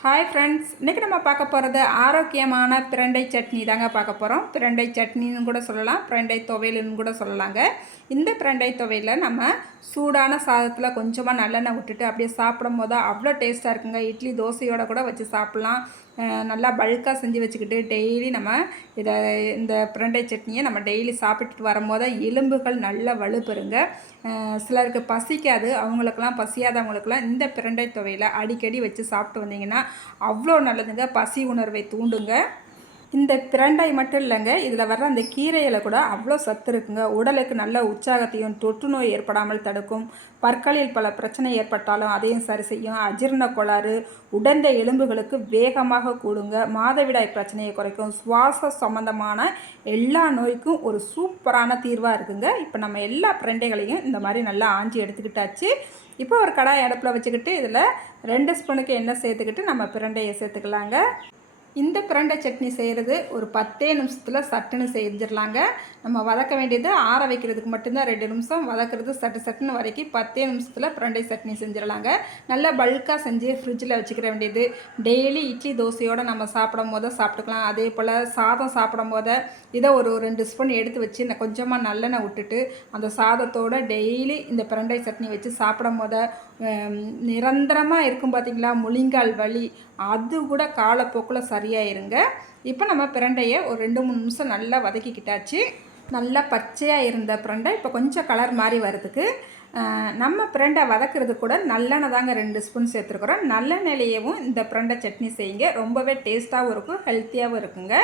Hi friends, இன்றைக்கி நம்ம பார்க்க போகிறது ஆரோக்கியமான பிரண்டை சட்னி தாங்க பார்க்க போகிறோம். பிரண்டை சட்னின்னு கூட சொல்லலாம், பிரண்டை துவையல்னு கூட சொல்லலாங்க. இந்த பிரண்டை துவையில் நம்ம சூடான சாதத்தில் கொஞ்சமாக நல்லெண்ணெய் விட்டுட்டு அப்படியே சாப்பிடும் போது அவ்வளோ டேஸ்ட்டாக இருக்குங்க. இட்லி தோசையோடு கூட வச்சு சாப்பிட்லாம். நல்லா பல்காக செஞ்சு வச்சுக்கிட்டு டெய்லி நம்ம இந்த பிரண்டை சட்னியை நம்ம டெய்லி சாப்பிட்டுட்டு வரும்போது எலும்புகள் நல்லா வலுப்பெறுங்க. சிலருக்கு பசிக்காது, அவங்களுக்கெல்லாம் பசியாதவங்களுக்கெல்லாம் இந்த பிரண்டை துவையில் அடிக்கடி வச்சு சாப்பிட்டு வந்தீங்கன்னா அவ்வளோ நல்லதுங்க. பசி உணர்வை தூண்டுங்க. இந்த பிரண்டை மட்டும் இல்லைங்க, இதில் வர்ற அந்த கீரையில் கூட அவ்வளோ சத்து இருக்குங்க. உடலுக்கு நல்ல உற்சாகத்தையும் தொற்று நோய் ஏற்படாமல் தடுக்கும். பற்களில் பல பிரச்சனை ஏற்பட்டாலும் அதையும் சரி செய்யும். அஜீரண கோளாறு, உடந்த எலும்புகளுக்கு வேகமாக கூடுங்க. மாதவிடாய் பிரச்சனையை குறைக்கும். சுவாச சம்பந்தமான எல்லா நோய்க்கும் ஒரு சூப்பரான தீர்வாக இருக்குங்க. இப்போ நம்ம எல்லா பிரண்டைகளையும் இந்த மாதிரி நல்லா ஆஞ்சி எடுத்துக்கிட்டாச்சு. இப்போ ஒரு கடாய் அடுப்பில் வச்சுக்கிட்டு இதில் 2 ஸ்பூனுக்கு எண்ணெய் சேர்த்துக்கிட்டு நம்ம பிரண்டையை சேர்த்துக்கலாங்க. இந்த பிரண்டை சட்னி செய்கிறது ஒரு 10 நிமிஷத்தில் சட்டுன்னு செஞ்சிடலாங்க. நம்ம வதக்க வேண்டியது ஆற வைக்கிறதுக்கு மட்டும்தான் 2 நிமிஷம், வதக்கிறது சட்டுன்னு வரைக்கும் 10 நிமிஷத்தில் பிரண்டை சட்னி செஞ்சிடலாங்க. நல்லா பல்காக செஞ்சு ஃப்ரிட்ஜில் வச்சுக்கிற வேண்டியது. டெய்லி இட்லி தோசையோடு நம்ம சாப்பிடும் போது சாப்பிட்டுக்கலாம். அதே போல் சாதம் சாப்பிடும் போது இதை ஒரு 2 ஸ்பூன் எடுத்து வச்சு கொஞ்சமாக நல்லெண்ணெய் விட்டுட்டு அந்த சாதத்தோடு டெய்லி இந்த பிரண்டை சட்னி வச்சு சாப்பிடும் போது நிரந்தரமாக இருக்கும் பார்த்திங்களா, முழங்கால் வலி அது கூட காலப்போக்கில் சரியாயிருங்க. இப்போ நம்ம பிரண்டையை ஒரு 2-3 நிமிஷம் நல்லா வதக்கிக்கிட்டாச்சு. நல்லா பச்சையாக இருந்த பிரண்டை இப்போ கொஞ்சம் கலர் மாதிரி வருதுக்கு நம்ம பிரண்டை வதக்கிறது கூட நல்லெண்ணெய் தாங்க 2 ஸ்பூன் சேர்த்துருக்குறோம். நல்லெண்ணெயிலேயும் இந்த பிரண்டை சட்னி செய்யுங்க. ரொம்பவே டேஸ்ட்டாகவும் இருக்கும், ஹெல்த்தியாகவும் இருக்குங்க.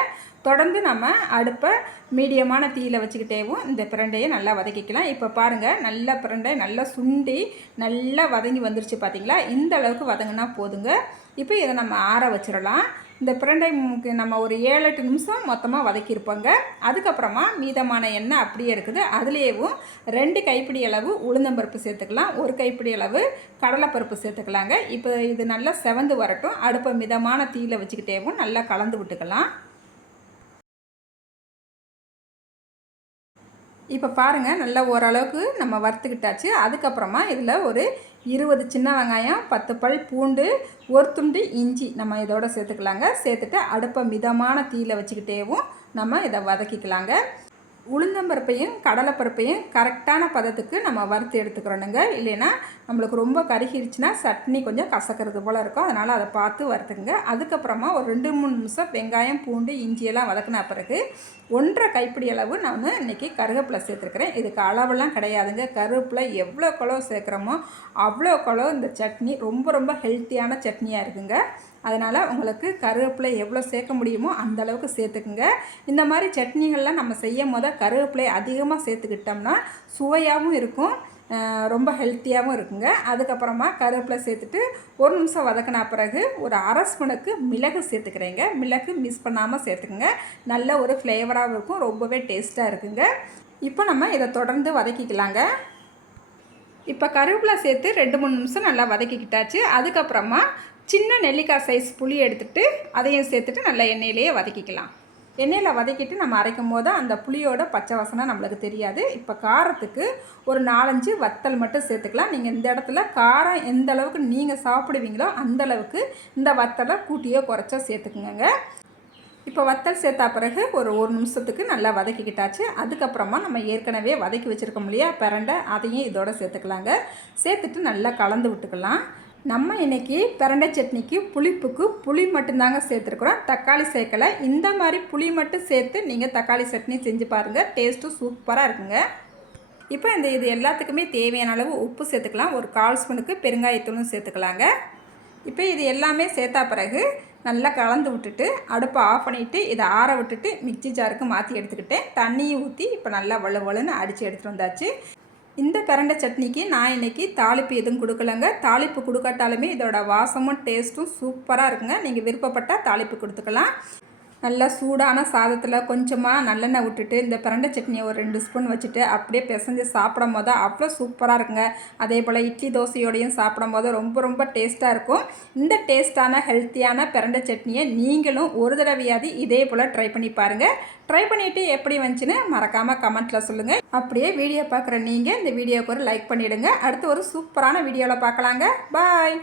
தொடர்ந்து நம்ம அடுப்பை மீடியமான தீயில் வச்சுக்கிட்டேவும் இந்த பிரண்டையை நல்லா வதக்கிக்கலாம். இப்போ பாருங்கள், நல்ல பிரண்டை நல்லா சுண்டி நல்லா வதங்கி வந்துருச்சு பார்த்திங்களா. இந்த அளவுக்கு வதங்கினா போதுங்க. இப்போ இதை நம்ம ஆற வச்சிடலாம். இந்த பிரண்டை நம்ம ஒரு 7-8 நிமிஷம் மொத்தமாக வதக்கியிருப்போங்க. அதுக்கப்புறமா மீதமான எண்ணெய் அப்படியே இருக்குது. அதுலேயும் 2 கைப்பிடி அளவு உளுந்தம்பருப்பு சேர்த்துக்கலாம், 1 கைப்பிடி அளவு கடலைப்பருப்பு சேர்த்துக்கலாங்க. இப்போ இது நல்லா செவந்து வரட்டும். அடுப்பை மிதமான தீயில் வச்சுக்கிட்டேவும் நல்லா கலந்து விட்டுக்கலாம். இப்போ பாருங்கள், நல்லா ஓரளவுக்கு நம்ம வறுத்துக்கிட்டாச்சு. அதுக்கப்புறமா இதில் ஒரு 20 சின்ன வெங்காயம், 10 பல் பூண்டு, 1 துண்டு இஞ்சி நம்ம இதோட சேர்த்துக்கலாங்க. சேர்த்துட்டு அடுப்பை மிதமான தீயில் வச்சுக்கிட்டேவும் நம்ம இதை வதக்கிக்கலாங்க. உளுந்தம்பருப்பையும் கடலைப்பருப்பையும் கரெக்டான பதத்துக்கு நம்ம வறுத்து எடுத்துக்கிறோனுங்க. இல்லைன்னா நம்மளுக்கு ரொம்ப கருகிருச்சுன்னா சட்னி கொஞ்சம் கசக்கிறது போல் இருக்கும். அதனால் அதை பார்த்து வறுத்துக்குங்க. அதுக்கப்புறமா ஒரு 2-3 நிமிஷம் வெங்காயம், பூண்டு, இஞ்சியெல்லாம் வதக்கின பிறகு 1.5 கைப்பிடி அளவு நான் இன்றைக்கி கருவேப்பிலை சேர்த்துருக்குறேன். இதுக்கு அளவெல்லாம் கிடையாதுங்க. கருவேப்பிலை எவ்வளோ சேர்க்குறோமோ அவ்வளோ இந்த சட்னி ரொம்ப ஹெல்த்தியான சட்னியாக இருக்குங்க. அதனால் உங்களுக்கு கருவேப்பிலை எவ்வளோ சேர்க்க முடியுமோ அந்தளவுக்கு சேர்த்துக்குங்க. இந்த மாதிரி சட்னிகள்லாம் நம்ம செய்யும் போது கருவேப்பிலை அதிகமாக சேர்த்துக்கிட்டோம்னா சுவையாகவும் இருக்கும், ரொம்ப ஹெல்த்தியாகவும் இருக்குங்க. அதுக்கப்புறமா கருவேப்பிலை சேர்த்துட்டு 1 நிமிஷம் வதக்கின பிறகு ஒரு 1/2 ஸ்பூனுக்கு மிளகு சேர்த்துக்கிறேங்க. மிளகு மிஸ் பண்ணாமல் சேர்த்துக்குங்க. நல்ல ஒரு ஃப்ளேவராகவும் இருக்கும், ரொம்பவே டேஸ்ட்டாக இருக்குங்க. இப்போ நம்ம இதை தொடர்ந்து வதக்கிக்கலாங்க. இப்போ கருவேப்பிலை சேர்த்து 2-3 நிமிஷம் நல்லா வதக்கிக்கிட்டாச்சு. அதுக்கப்புறமா சின்ன நெல்லிக்காய் சைஸ் புளி எடுத்துகிட்டு அதையும் சேர்த்துட்டு நல்லா எண்ணெயிலேயே வதக்கிக்கலாம். எண்ணெயில் வதக்கிட்டு நம்ம அரைக்கும் போது அந்த புளியோட பச்சை வாசனை நம்மளுக்கு தெரியாது. இப்போ காரத்துக்கு ஒரு 4-5 வத்தல் மட்டும் சேர்த்துக்கலாம். நீங்கள் இந்த இடத்துல காரம் எந்த அளவுக்கு நீங்கள் சாப்பிடுவீங்களோ அந்தளவுக்கு இந்த வத்தலை கூட்டியோ குறைச்சோ சேர்த்துக்குங்க. இப்போ வத்தல் சேர்த்தா பிறகு ஒரு 1 நிமிஷத்துக்கு நல்லா வதக்கிக்கிட்டாச்சு. அதுக்கப்புறமா நம்ம ஏற்கனவே வதக்கி வச்சுருக்கோம் இல்லையா பிரண்டை, அதையும் இதோடு சேர்த்துக்கலாங்க. சேர்த்துட்டு நல்லா கலந்து விட்டுக்கலாம். நம்ம இன்றைக்கி பிரண்டை சட்னிக்கு புளிப்புக்கு புளி மட்டும்தாங்க சேர்த்துருக்குறோம், தக்காளி சேர்க்கலை. இந்த மாதிரி புளி மட்டும் சேர்த்து நீங்கள் தக்காளி சட்னி செஞ்சு பாருங்கள், டேஸ்ட்டும் சூப்பராக இருக்குங்க. இப்போ இது எல்லாத்துக்குமே தேவையான அளவு உப்பு சேர்த்துக்கலாம். ஒரு 1/4 ஸ்பூனுக்கு பெருங்காயத்தூளும் சேர்த்துக்கலாங்க. இப்போ இது எல்லாமே சேர்த்தா பிறகு நல்லா கலந்து விட்டுட்டு அடுப்பை ஆஃப் பண்ணிவிட்டு இதை ஆற விட்டுட்டு மிக்ஸி ஜாருக்கு மாற்றி எடுத்துக்கிட்டேன். தண்ணியும் ஊற்றி இப்போ நல்லா வலுன்னு அடித்து எடுத்துகிட்டு வந்தாச்சு. இந்த பிரண்டை சட்னிக்கு நான் இன்றைக்கி தாளிப்பு எதுவும் கொடுக்கலங்க. தாளிப்பு கொடுக்காட்டாலுமே இதோட வாசமும் டேஸ்ட்டும் சூப்பராக இருக்குங்க. நீங்கள் விருப்பப்பட்டால் தாளிப்பு கொடுத்துக்கலாம். நல்லா சூடான சாதத்தில் கொஞ்சமாக நல்லெண்ணெய் விட்டுட்டு இந்த பிரண்டை சட்னியை ஒரு 2 ஸ்பூன் வச்சுட்டு அப்படியே பிசைஞ்சு சாப்பிடும் போது அவ்வளோ சூப்பராக இருக்குங்க. அதே போல் இட்லி தோசையோடையும் சாப்பிடும் போது ரொம்ப டேஸ்ட்டாக இருக்கும். இந்த டேஸ்ட்டான ஹெல்த்தியான பிரண்டை சட்னியை நீங்களும் ஒரு தடவையாவது இதே போல் ட்ரை பண்ணி பாருங்கள். ட்ரை பண்ணிவிட்டு எப்படி வந்துச்சுன்னு மறக்காமல் கமெண்ட்டில் சொல்லுங்கள். அப்படியே வீடியோ பார்க்குற நீங்கள் இந்த வீடியோவுக்கு ஒரு லைக் பண்ணிவிடுங்க. அடுத்து ஒரு சூப்பரான வீடியோவில் பார்க்கலாங்க. பாய்.